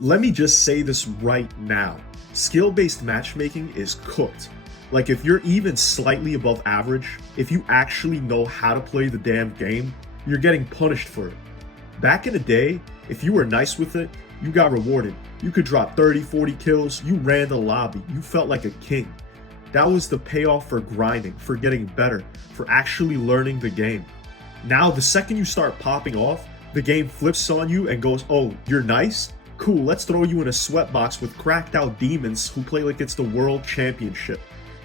Let me just say this right now. Skill-based matchmaking is cooked. Like, if you're even slightly above average, if you actually know how to play the damn game, you're getting punished for it. Back in the day, if you were nice with it, you got rewarded. You could drop 30, 40 kills, you ran the lobby, you felt like a king. That was the payoff for grinding, for getting better, for actually learning the game. Now, the second you start popping off, the game flips on you and goes, oh, you're nice? Cool, let's throw you in a sweatbox with cracked out demons who play like it's the world championship.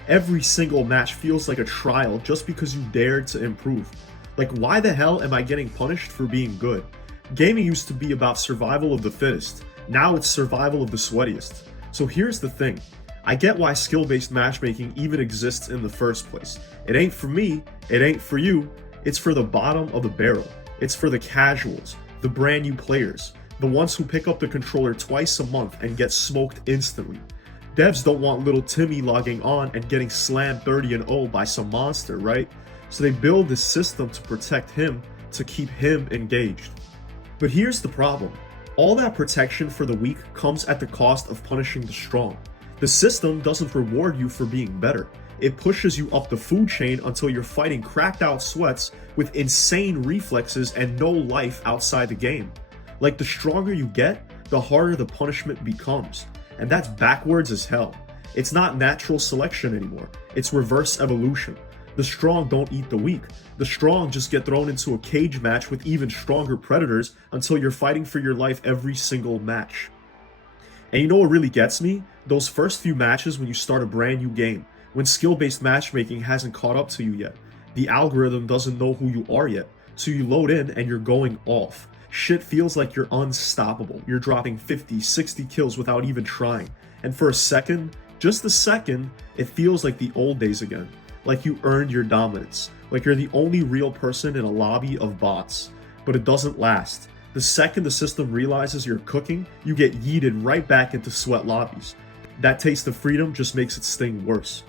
Every single match feels like a trial just because you dared to improve. Like, why the hell am I getting punished for being good? Gaming used to be about survival of the fittest. Now it's survival of the sweatiest. So here's the thing. I get why skill-based matchmaking even exists in the first place. It ain't for me, it ain't for you, it's for the bottom of the barrel. It's for the casuals, the brand new players, the ones who pick up the controller twice a month and get smoked instantly. Devs don't want little Timmy logging on and getting slammed 30-0 by some monster, right? So they build this system to protect him, to keep him engaged. But here's the problem. All that protection for the weak comes at the cost of punishing the strong. The system doesn't reward you for being better. It pushes you up the food chain until you're fighting cracked out sweats with insane reflexes and no life outside the game. Like, the stronger you get, the harder the punishment becomes. And that's backwards as hell. It's not natural selection anymore. It's reverse evolution. The strong don't eat the weak. The strong just get thrown into a cage match with even stronger predators until you're fighting for your life every single match. And you know what really gets me? Those first few matches when you start a brand new game, when skill-based matchmaking hasn't caught up to you yet. The algorithm doesn't know who you are yet, so you load in and you're going off. Shit feels like you're unstoppable. You're dropping 50, 60 kills without even trying. And for a second, just a second, it feels like the old days again. Like you earned your dominance. Like you're the only real person in a lobby of bots. But it doesn't last. The second the system realizes you're cooking, you get yeeted right back into sweat lobbies. That taste of freedom just makes it sting worse.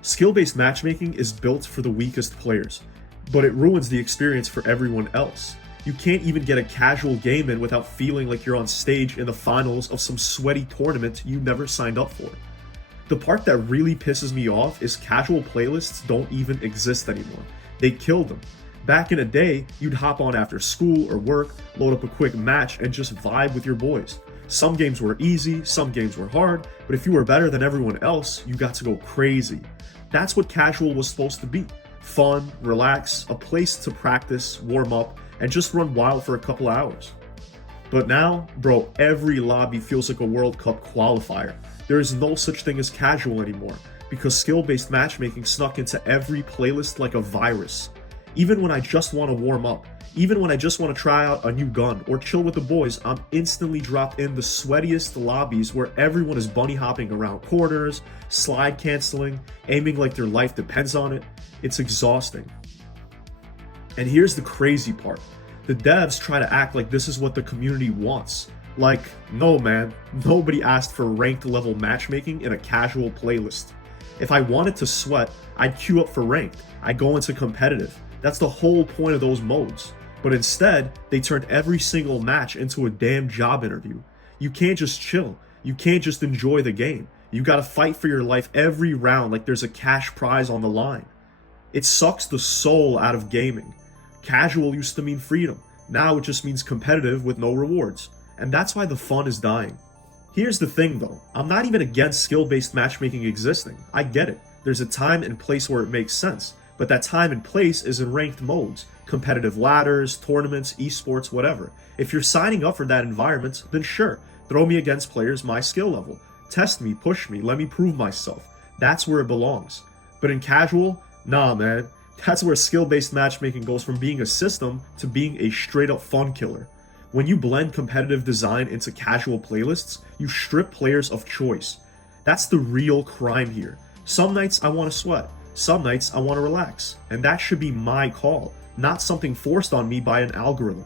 Skill-based matchmaking is built for the weakest players, but it ruins the experience for everyone else. You can't even get a casual game in without feeling like you're on stage in the finals of some sweaty tournament you never signed up for. The part that really pisses me off is casual playlists don't even exist anymore. They killed them. Back in the day, you'd hop on after school or work, load up a quick match, and just vibe with your boys. Some games were easy, some games were hard, but if you were better than everyone else, you got to go crazy. That's what casual was supposed to be. Fun, relax, a place to practice, warm up, and just run wild for a couple hours. But now, bro, every lobby feels like a World Cup qualifier. There is no such thing as casual anymore, because skill-based matchmaking snuck into every playlist like a virus. Even when I just want to warm up, even when I just want to try out a new gun or chill with the boys, I'm instantly dropped in the sweatiest lobbies where everyone is bunny hopping around corners, slide canceling, aiming like their life depends on it. It's exhausting. And here's the crazy part. The devs try to act like this is what the community wants. Like, no man, nobody asked for ranked level matchmaking in a casual playlist. If I wanted to sweat, I'd queue up for ranked. I'd go into competitive. That's the whole point of those modes. But instead, they turned every single match into a damn job interview. You can't just chill. You can't just enjoy the game. You gotta fight for your life every round like there's a cash prize on the line. It sucks the soul out of gaming. Casual used to mean freedom. Now it just means competitive with no rewards. And that's why the fun is dying. Here's the thing though, I'm not even against skill-based matchmaking existing. I get it. There's a time and place where it makes sense. But that time and place is in ranked modes, competitive ladders, tournaments, esports, whatever. If you're signing up for that environment, then sure, throw me against players my skill level. Test me, push me, let me prove myself. That's where it belongs. But in casual, nah man, that's where skill-based matchmaking goes from being a system to being a straight-up fun killer. When you blend competitive design into casual playlists, you strip players of choice. That's the real crime here. Some nights I want to sweat. Some nights I want to relax, and that should be my call, not something forced on me by an algorithm.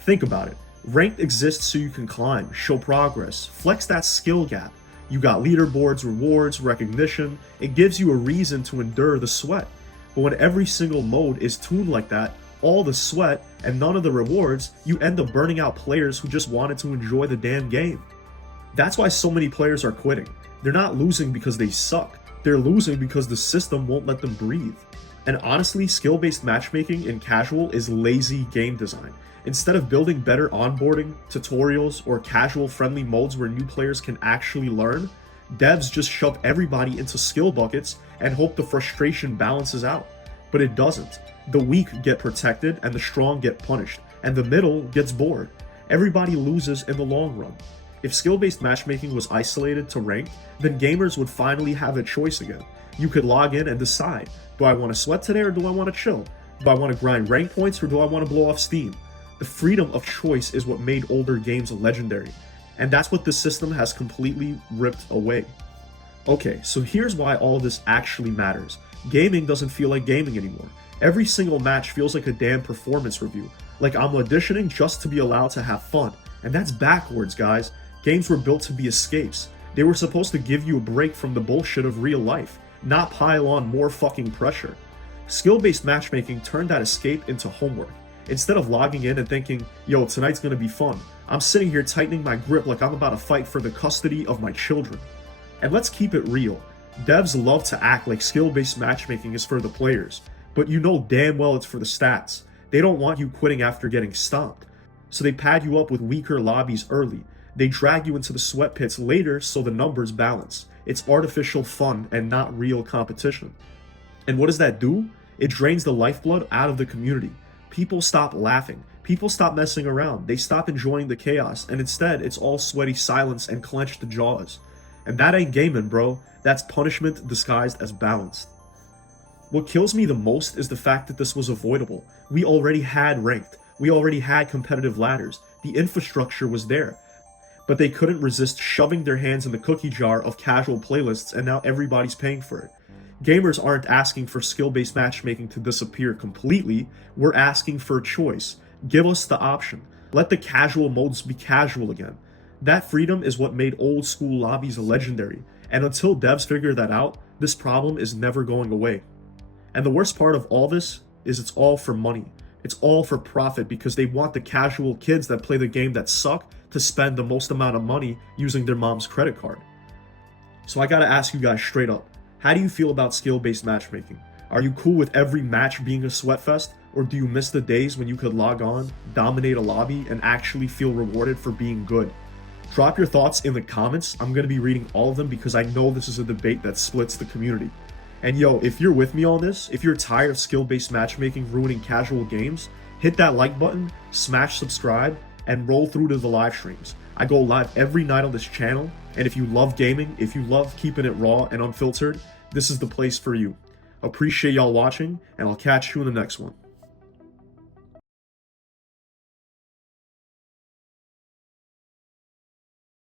Think about it. Ranked exists so you can climb, show progress, flex that skill gap. You got leaderboards, rewards, recognition. It gives you a reason to endure the sweat. But when every single mode is tuned like that, all the sweat and none of the rewards, you end up burning out players who just wanted to enjoy the damn game. That's why so many players are quitting. They're not losing because they suck. They're losing because the system won't let them breathe. And honestly, skill-based matchmaking in casual is lazy game design. Instead of building better onboarding, tutorials, or casual-friendly modes where new players can actually learn, devs just shove everybody into skill buckets and hope the frustration balances out. But it doesn't. The weak get protected and the strong get punished, and the middle gets bored. Everybody loses in the long run. If skill-based matchmaking was isolated to ranked, then gamers would finally have a choice again. You could log in and decide, do I want to sweat today or do I want to chill? Do I want to grind rank points or do I want to blow off steam? The freedom of choice is what made older games legendary, and that's what this system has completely ripped away. Okay, so here's why all this actually matters. Gaming doesn't feel like gaming anymore. Every single match feels like a damn performance review, like I'm auditioning just to be allowed to have fun, and that's backwards, guys. Games were built to be escapes. They were supposed to give you a break from the bullshit of real life, not pile on more fucking pressure. Skill-based matchmaking turned that escape into homework. Instead of logging in and thinking, yo, tonight's gonna be fun, I'm sitting here tightening my grip like I'm about to fight for the custody of my children. And let's keep it real. Devs love to act like skill-based matchmaking is for the players, but you know damn well it's for the stats. They don't want you quitting after getting stomped. So they pad you up with weaker lobbies early. They drag you into the sweat pits later so the numbers balance. It's artificial fun and not real competition. And what does that do? It drains the lifeblood out of the community. People stop laughing. People stop messing around. They stop enjoying the chaos, and instead it's all sweaty silence and clenched jaws. And that ain't gaming, bro. That's punishment disguised as balanced. What kills me the most is the fact that this was avoidable. We already had ranked. We already had competitive ladders. The infrastructure was there. But they couldn't resist shoving their hands in the cookie jar of casual playlists, and now everybody's paying for it. Gamers aren't asking for skill-based matchmaking to disappear completely. We're asking for a choice. Give us the option. Let the casual modes be casual again. That freedom is what made old school lobbies legendary, and until devs figure that out, this problem is never going away. And the worst part of all this is it's all for money. It's all for profit because they want the casual kids that play the game that suck to spend the most amount of money using their mom's credit card. So I gotta ask you guys straight up, how do you feel about skill-based matchmaking? Are you cool with every match being a sweatfest, or do you miss the days when you could log on, dominate a lobby, and actually feel rewarded for being good? Drop your thoughts in the comments. I'm going to be reading all of them because I know this is a debate that splits the community. And yo, if you're with me on this, if you're tired of skill-based matchmaking ruining casual games, hit that like button, smash subscribe, and roll through to the live streams. I go live every night on this channel, and if you love gaming, if you love keeping it raw and unfiltered, this is the place for you. Appreciate y'all watching, and I'll catch you in the next one.